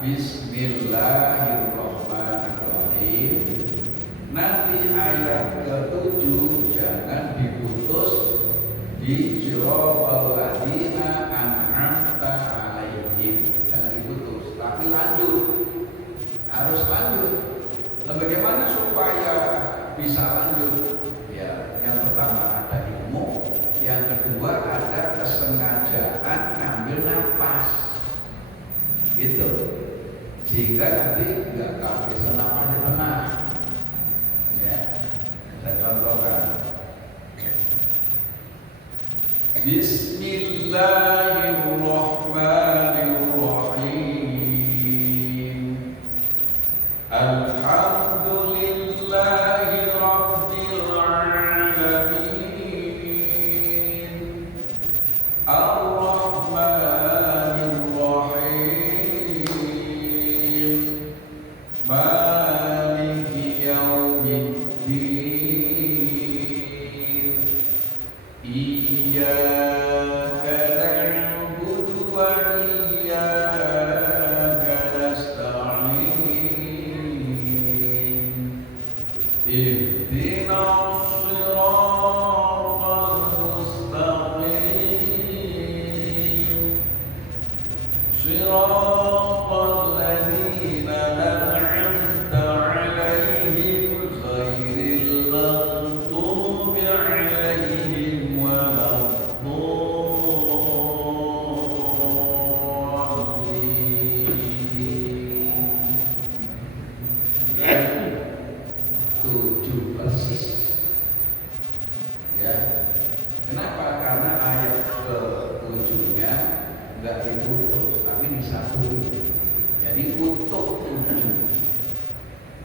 Bismillahirrahmanirrahim. Nanti ayat ke-7 jangan diputus di siratal ladzina an'amta alaihim. Jangan diputus, tapi lanjut. Harus lanjut. Nah, bagaimana supaya bisa lanjut? Ya, yang pertama ada ilmu, yang kedua ada kesengajaan ngambil nafas. Gitu. Sehingga nanti nggak kehabisan nafas di tengah. Ya, kita contohkan. Bismillahirrahmanirrahim. Alhamdulillahi rabbil alamin. Ar-Rahmanir Rahim. Maliki yaumiddin. Iyyaka na'budu wa iyyaka nasta'in. Ihdinas siratal mustaqim. Siratal ladzina an'amta 'alaihim ghairil maghdubi 'alaihim waladdallin. Ya, 7 persis. Ya. Kenapa? Karena ayat ke-7-nya enggak diputus, tapi disatuin. Jadi utuh 7.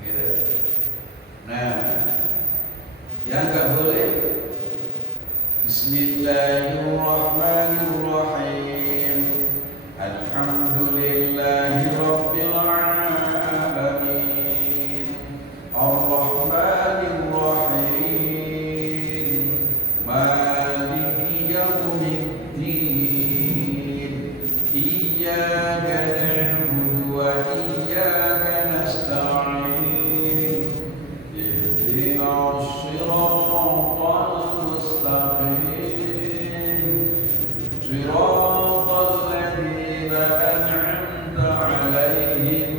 Gitu. Nah, yang enggak boleh Bismillahirrahmanirrahim. Alhamdulillahi rabbil alamin. Ar-Rahmanir Rahim. Maliki yaumiddin. Iyyaka na'budu wa iyyaka nasta'in. Ihdinas siratal mustaqim. Siratal ladzina an'amta 'alaihim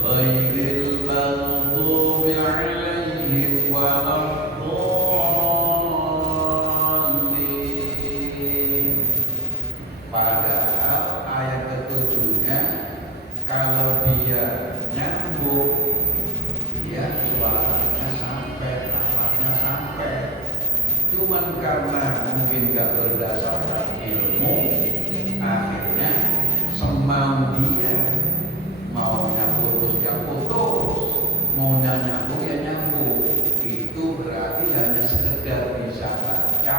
ghairil maghdubi 'alaihim waladdallin. Padahal ayat ke-7-nya kalau dia nyambung, dia suaranya sampai, nafasnya sampai. Cuman karena mungkin gak berdasarkan ilmu, akhirnya semau dia. Maunya putus ya putus, maunya nyambung ya nyambung. Itu berarti hanya sekedar bisa baca,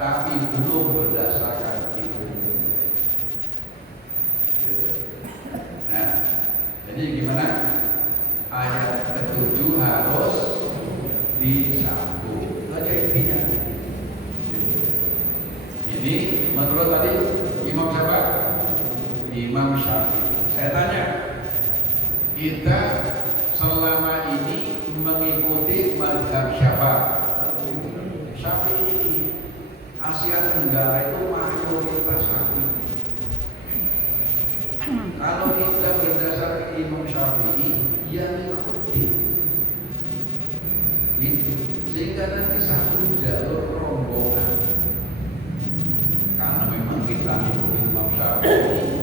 tapi belum berdasarkan ilmu. Gitu. Nah, jadi gimana? Ayat ke-7 harus disambung. Itu aja intinya. Ini menurut tadi Imam siapa? Imam Syafi'i. Saya tanya, kita selama ini mengikuti mazhab siapa? Syafi'i. Asia Tenggara itu mayoritas Syafi'i. Kalau kita berdasarkan Imam Syafi'i, ya ikuti. Gitu. Sehingga nanti satu jalur rombongan. Karena memang kita mengikuti Imam Syafi'i,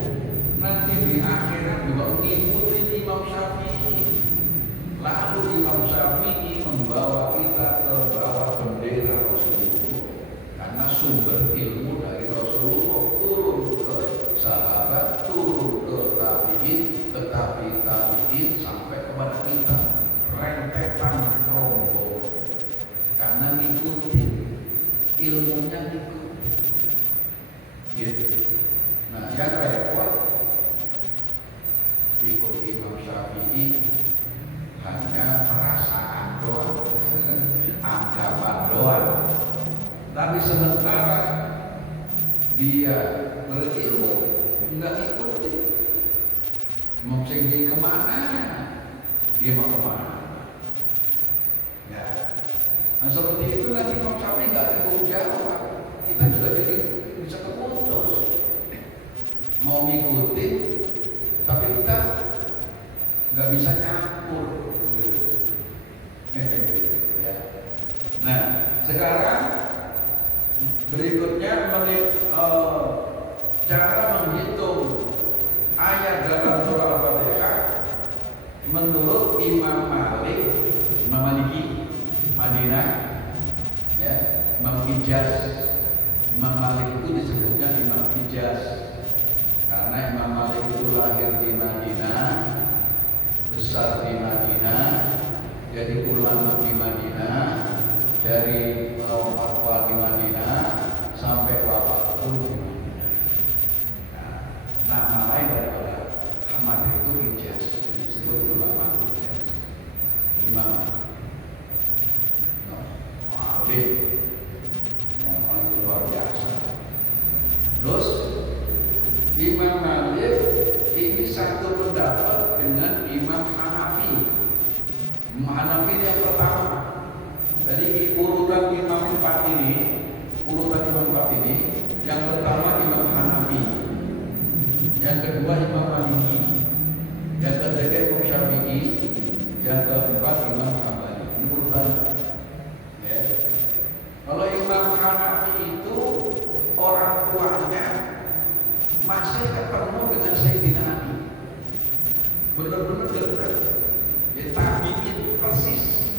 nanti di akhirat juga mengikuti Imam Syafi'i. Lalu Imam Syafi'i membawa kita ke bawah bendera Rasulullah. Karena sumber ilmu dari Rasulullah turun ke sahabat, turun ke tabi'in, ke tabi'in sampai kepada kita. Rentetan rombongan. Karena ngikuti, ilmunya ngikuti. Gitu. Nah, yang repot ikut Imam Syafi'i hanya perasaan doang, anggapan doang. Tapi sementara dia berilmu, enggak ikuti, sing di kemana? Dia mau kemana? Ya. Nah seperti itu nanti Imam Syafi'i nggak tanggung jawab. Kita juga jadi bisa keputus. Mau ngikutin, tapi kita nggak bisa campur. Ya. Nah sekarang berikutnya cara menghitung ayat dalam surah Al-Fatihah menurut Imam Maliki Madinah, ya, Imam Hijaz. Imam Malik itu disebutnya Imam Hijaz karena Imam Malik itu lahir di Madinah, besar di Madinah, jadi ulama di Madinah, dari fatwa di Madinah sampai wafat pun di Madinah. Nah, nama lain daripada Hamad itu Hijaz, disebut ulama Hijaz. Imam Malik, itu luar biasa. Terus Imam Malik ini satu pendapat dengan Imam Hanafi. Imam Hanafi yang pertama. Jadi urutan Imam 4 ini, yang pertama Imam Hanafi, yang kedua Imam Maliki, yang ketiga Imam Syafi'i, yang keempat Imam Hambali. Ini urutannya. Ya. Kalau Imam Hanafi itu orang tuanya masih ketemu dengan Sayyidina Ali, benar-benar dekat, dia tabiin persis,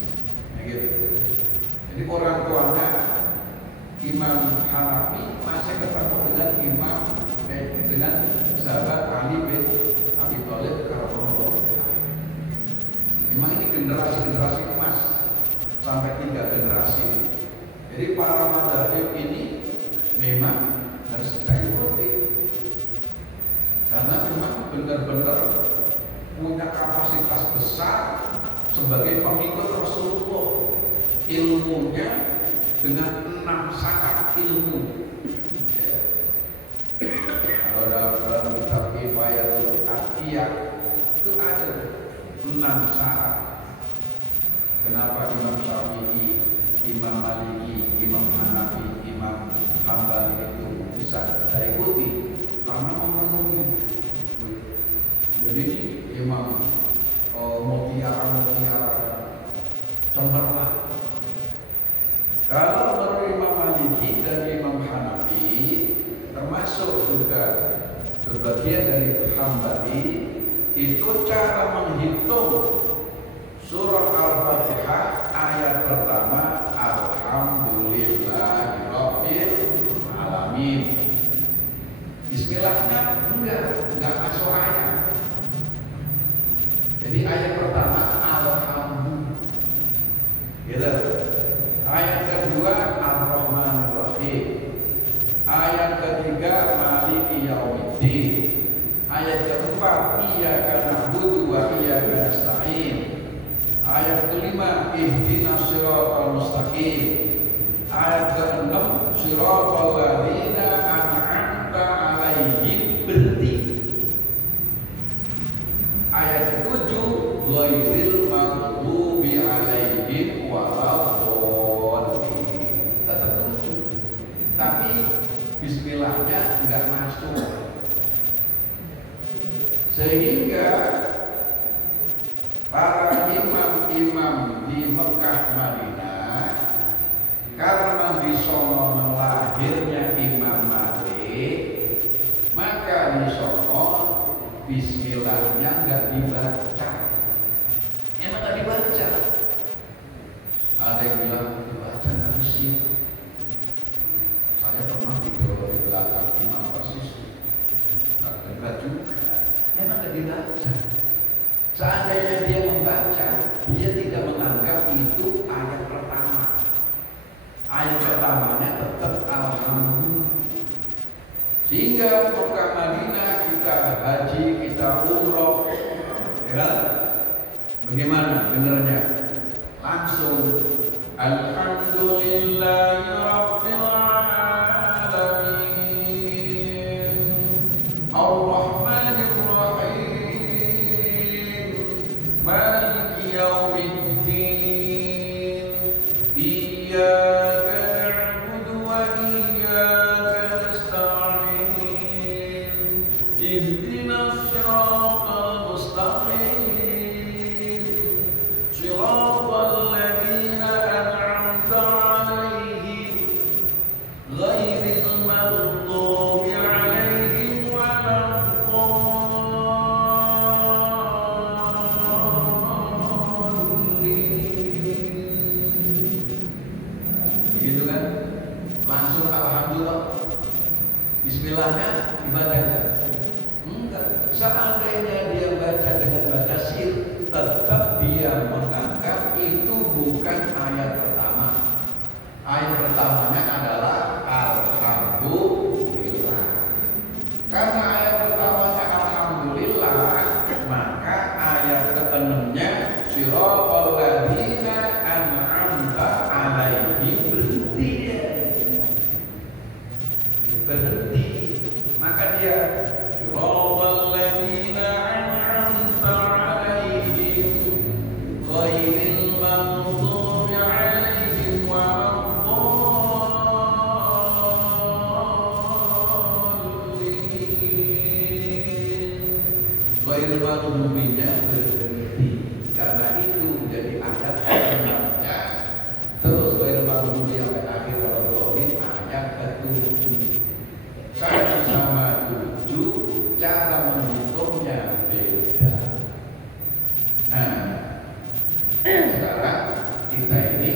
ya gitu. Jadi orang tuanya Imam Hanafi masih ketemu dengan sahabat Ali bin Abi Thalib karramallahu wajhahu. Memang ini generasi emas sampai 3 generasi. Jadi para madzhab ini memang harus kita ikuti karena memang benar-benar punya kapasitas besar sebagai pengikut Rasulullah. Ilmunya dengan 6 syarat ilmu. Ya. Kalau dalam kitab Kifayatul Atiyah itu ada 6 syarat. Kenapa Imam Syafi'i, Imam Maliki, Imam Hanafi, Imam Hambali itu bisa kita ikuti? Karena memenuhi. Jadi ini Imam mutiara cemerlang. Kalau menurut Imam Maliki dan Imam Hanafi, termasuk juga sebagian dari Hambali, itu cara menghitung surah Al-Fatihah ayat pertama Alhamdulillahirabbil alamin. Bismillahnya enggak masuk ayat. Jadi ayat pertama Alhamdulillah. Gitu. Ayat kedua Ar-Rahmanir-Rahim. Ayat ketiga Maliki Yaumiddin. Ayat keempat Iyyaka na'budu wa iyyaka nasta'in. Ayat kelima Ihdinas siratal mustaqim. Ayat keenam Siratal ladzina an'amta 'alaihim, berhenti. Ayat ketujuh Ghairil maghdubi 'alaihim waladdallin. Tetap 7. Tapi bismillahnya enggak masuk. Sehingga para imam-imam di Mekah Madinah karena disono melahirnya Imam Malik, maka disono bismillahnya enggak dibaca. Emang enggak dibaca? Ada yang bilang dibaca tapi sih. Saya pernah didorong di belakang imam persis, enggak dengar juga. Emang enggak dibaca. Seandainya dia membaca, dia tidak menganggap itu ayat pertama. Ayat pertamanya tetap Alhamdulillah. Sehingga Mekah Madinah kita haji, kita umroh, ya, bagaimana dengarnya? Langsung Alhamdulillahirabbil alamin Ar-Rahmanir Rahim ihdinas siratal mustaqim siratal ladzina an'amta 'alaihim ghairil maghdubi 'alaihim waladdallin. Begitu kan? Langsung alhamdulillah. Bismillahnya dibaca enggak? Enggak. Seandainya dia baca dengan baca sir, tetap dia menganggap itu bukan ayat pertama. Ayat pertamanya adalah alhamdulillah. Karena ayat pertamanya alhamdulillah, maka ayat ke-6-nya siratal ladzina an'amta 'alaihim berhenti dia. Berhenti. Maka dia siratal ladzina an'amta 'alaihim ghairil maghdubi 'alaihim waladdallin. Ghairil maghdubinya berhenti. Karena itu jadi ayat pertamanya. Terus ghairil maghdubi sampai akhir waladdallin ayat ke-7. Satu sama 7 cara menghitungnya beda. Nah, sekarang kita ini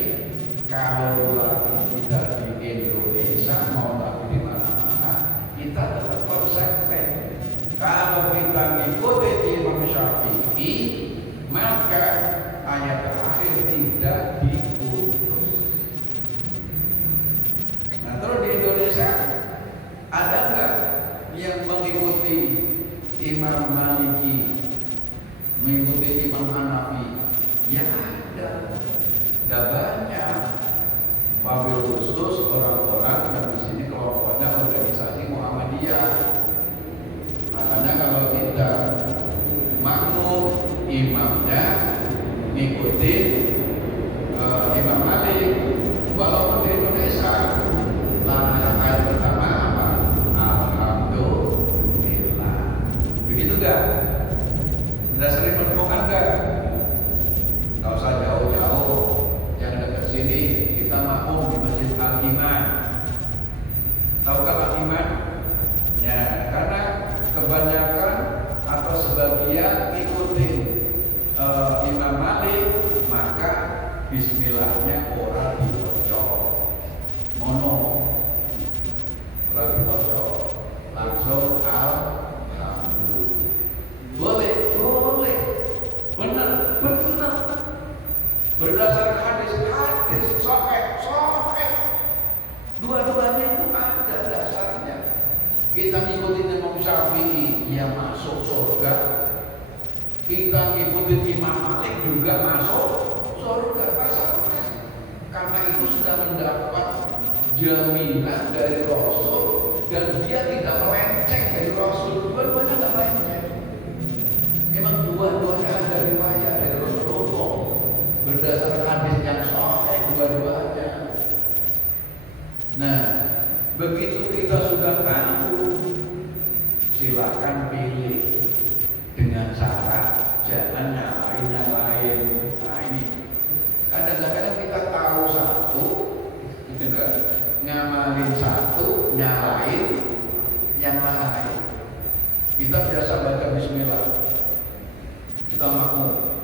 kalau lagi kita di Indonesia mau tapi di mana-mana kita tetap konsisten. Kalau kita ngikuti Imam Syafi'i, maka ayat terakhir tidak diputus. Nah, terus di Indonesia ada enggak yang mengikuti Imam Maliki, mengikuti Imam Hanafi? Ya ada. Ada banyak. Wabil khusus orang-orang yang di sini kelompoknya organisasi Muhammadiyah. Makanya kalau kita makmum imamnya ngikuti Imam Malik, walaupun di Indonesia ayat pertama apa? Alhamdulillah. Begitu gak? Udah sering menemukan gak? Gak usah jauh-jauh. Yang dekat sini kita makmum di Masjid Al-Iman. Tahu kan Al-Iman? Ya, karena kebanyakan atau sebagian ikutin Imam Malik, maka bismillahnya orang dibocor. Mono lagi bocor langsung alhamdulillah. Boleh, benar. Berdasar hadis sahih. Dua-duanya itu ada dasarnya. Kita ngikutin Imam Syafi'i, dia masuk surga. Kita ngikutin Imam Malik juga masuk surga. Karena itu sudah mendapat jaminan dari Rasul dan dia tidak melenceng dari Rasul. Dua-duanya nggak melenceng. Memang dua-duanya ada riwayat dari Rasulullah berdasarkan hadis yang sahih dua-duanya. Nah, begitu kita sudah tahu, silakan pilih dengan syarat jangan nyalain yang lain. Nah ini kadang-kadang kita tahu satu, ngamalin satu, nyalain yang lain. Kita biasa baca bismillah, kita makmum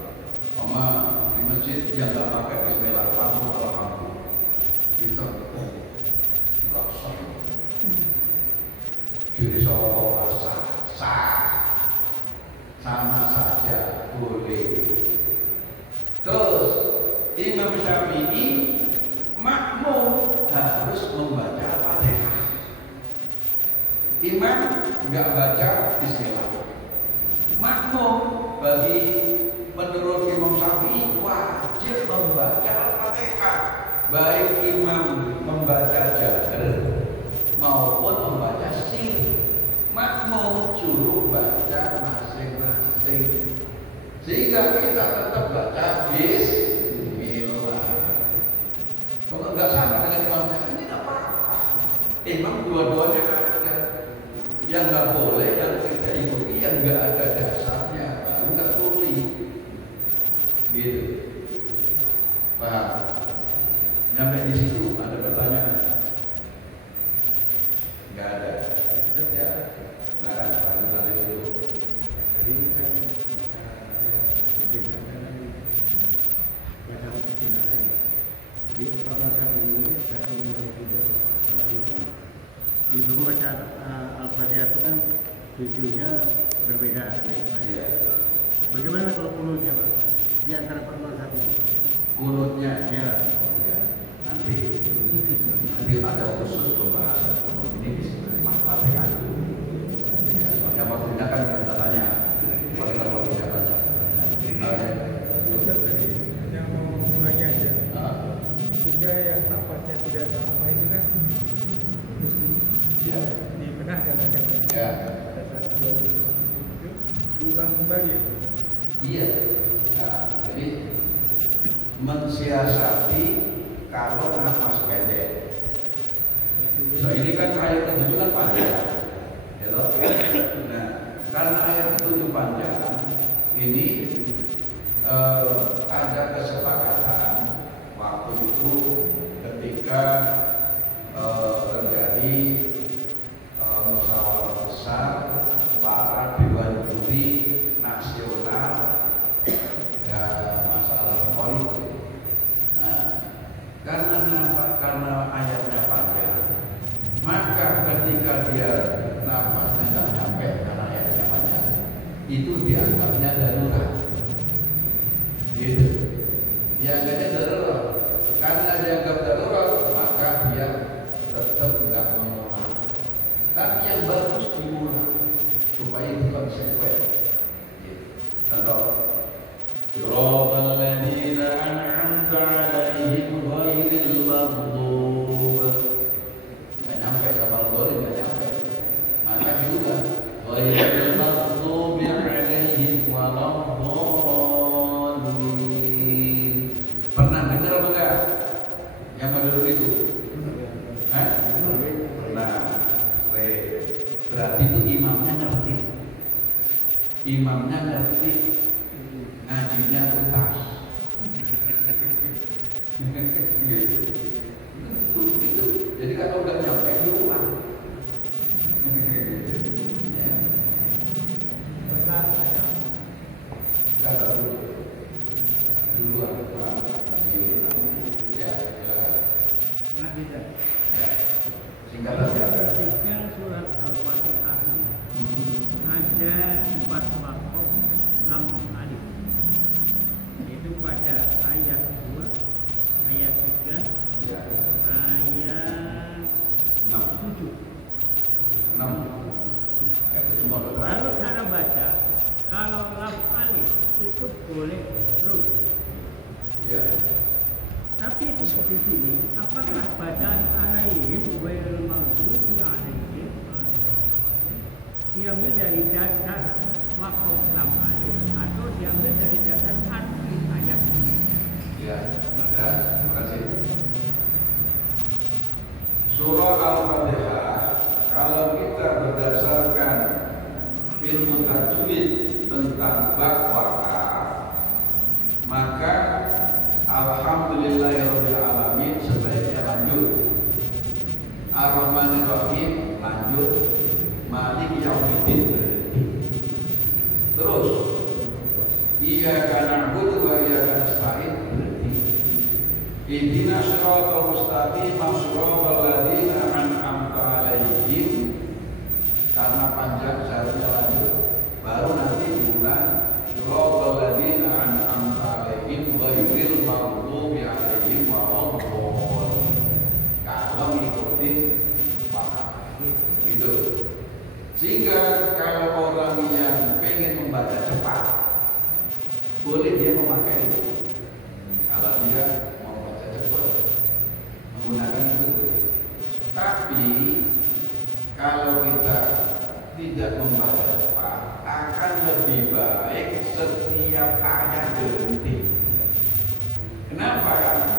sama di masjid yang nggak pakai bismillah langsung alhamdulillah. Kita nggak sah, diri seolah sah, sama saja boleh. Terus Imam Syafi'i makmum harus membaca Fatihah. Imam nggak baca bismillah. Makmum bagi menurut Imam Syafi'i wajib membaca Al-Fatihah, baik imam membaca jahar maupun membaca sir. Makmum suruh baca masing-masing, sehingga kita tetap baca bismillah. Kalau nggak sama dengan imamnya, ini nggak apa-apa. Imam dua-duanya ada. Yang nggak boleh yang kita ini kan berbeda dengan baca yang lain. Jadi kalau saya ini satu mulai tidur kembali di pembaca Al-Fatihah itu kan tujuhnya berbeda dengan yang lain. Iya. Bagaimana kalau kunutnya Pak? Di antara satu ini? Kunutnya? Ya. Oh, ya. Nanti ada khusus pembahasan kunut ini di sini Al-Fatihah dulu. Ya, soalnya waktunya kan kita tanya, Fatihah waktunya banyak. Yang mau mengulangi aja. Jika yang napasnya tidak sama itu kan mesti dibedah katakan. Ya. Pada saat 2007 diulang kembali. Iya. Nah, jadi mensiasati kalau nafas pendek. So ini kan ayat ke-7 kan panjang. Ya toh? Nah, karena ayat ke-7 panjang, ini ada kesepakatan waktu itu ketika terjadi musyawarah besar para dewan juri nasional ya masalah politik. Nah, karena ayatnya panjang, maka ketika dia napasnya nggak nyampe karena ayatnya panjang, itu dianggapnya darurat. Gitu. Dianggapnya darurat. Karena dianggap darurat, maka dia tetap nggak mengulang. Tapi yang bagus diulang supaya itu konsekuen. Gitu. Contoh, Siratal ladzina an'amta 'alaihim ghairil maghdub. Nggak nyampe sama Al-Ghurib, nggak nyampe. Maka juga ghairil maghdubi 'alaihim waladdallin. Pernah dengar apa enggak? Yang menurut itu? Hah? Pernah. Berarti itu imamnya ngerti. Imamnya ngerti. Ngajinya tuntas. Gitu. Jadi kalau nggak nyampe diulang. Ya. Kata dulu apa? Ya. Nah, tidak. Ya. Singkat saja. Prinsipnya surat Al-Fatihah ada 4 wakaf lam alif. Itu pada ayat 2, ayat 3, Ya. ayat 7. 6. Itu cuma Lalu cara baca, kalau lam alif itu boleh terus. Ya. Tapi di sini, apakah bacaan alaihim ghairil maghdubi alaihim diambil dari dasar wakaf lam alif atau diambil dari dasar arti ayat? Ya. Terima kasih. Surah Al-Fatihah kalau kita berdasarkan ilmu tajwid tentang bab wakaf, maka Alhamdulillahirabbil alamin sebaiknya lanjut. Ar-Rahmanir-Rahim lanjut. Maliki yaumiddin berhenti. Terus Iyyaka na'budu wa iyyaka nasta'in berhenti. Ihdinas siratal mustaqim siratal ladzina an'amta 'alaihim. Karena panjang seharusnya lanjut. Baru nanti diulang siratal ladzina an'amta 'alaihim ghairil maghdubi 'alaihim waladdallin. Kalau ngikutin wakaf gitu. Sehingga kalau orang yang pengen membaca cepat, boleh dia memakai itu. Kalau dia mau baca cepat, menggunakan itu boleh. Tapi kalau kita tidak membaca cepat, akan lebih baik setiap ayat berhenti. Kenapa?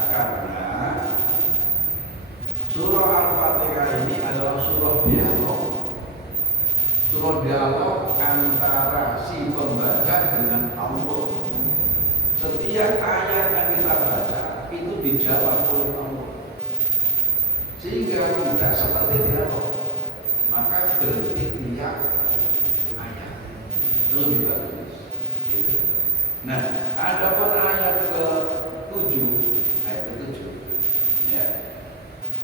Karena surah Al-Fatihah ini adalah surah dialog. Surah dialog antara si pembaca dengan Allah. Setiap ayat yang kita baca itu dijawab oleh Allah. Sehingga kita seperti dialog. Maka berhenti tiap ayat. itu lebih bagus. Gitu. Nah, ada pun ayat ke-7, ayat ke-7, ya.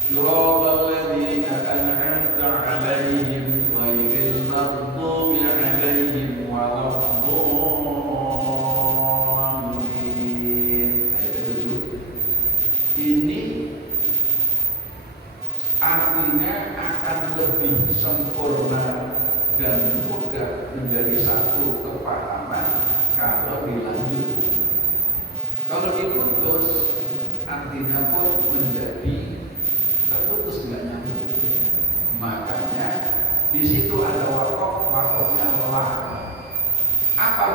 Syuratal ladzina an'amta 'alaihim ghairil maghdubi 'alaihim waladdallin. Ayat ke-7. Ini artinya akan lebih sempurna dan mudah menjadi satu kepahaman kalau dilanjut. Kalau diputus, artinya pun menjadi terputus, nggak nyambung. Makanya di situ ada wakaf, wakafnya la. Apa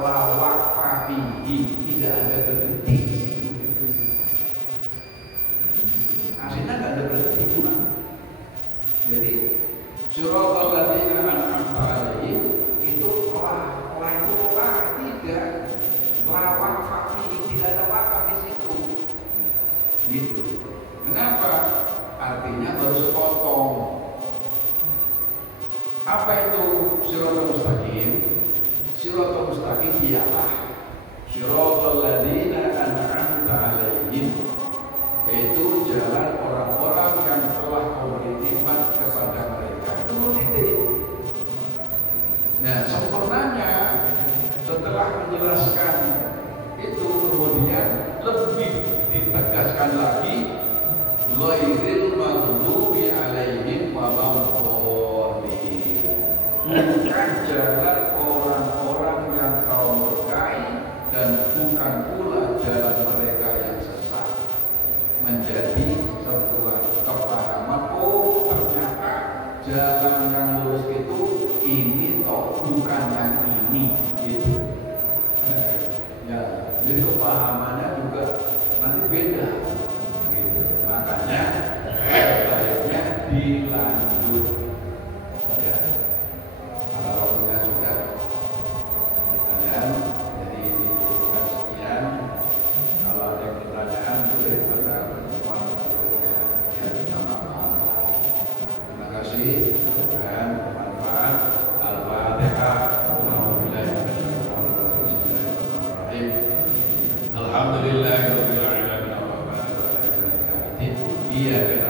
la waqfa fihi? Tidak ada berhenti di situ. Aslinya nggak ada berhenti memang. Jadi syuratal ladzina an'amta 'alaihim itu la itu la, tidak la waqfa fihi, tidak ada wakaf di situ. Gitu. Kenapa? Artinya baru sepotong. Apa itu siratal mustaqim? Siratal mustaqim ialah siratal ladzina an'amta 'alaihim, yaitu jalan orang-orang yang telah memberi nikmat kepada mereka. Itu titik. Nah, sempurnanya setelah menjelaskan itu kemudian lebih ditegaskan lagi ghairil maghdubi 'alaihim waladdallin. Bukan jalan orang-orang yang kau murkai dan bukan pula jalan mereka yang sesat. Menjadi sebuah kepahaman, oh ternyata jalan yang lurus itu ini toh, bukan yang ini, gitu. Ya, jadi kepahamannya juga nanti beda, gitu. Makanya sebaiknya dilanjut. Ya, karena waktunya sudah. Dan jadi dicukupkan sekian. Kalau ada pertanyaan boleh pada pertemuan berikutnya. Ya, kita maaf. Terima kasih. Mudah-mudahan bermanfaat. Al-Fatihah. Bismillahirrahmanirrahim. Alhamdulillahirabbil alamin. Iyyaka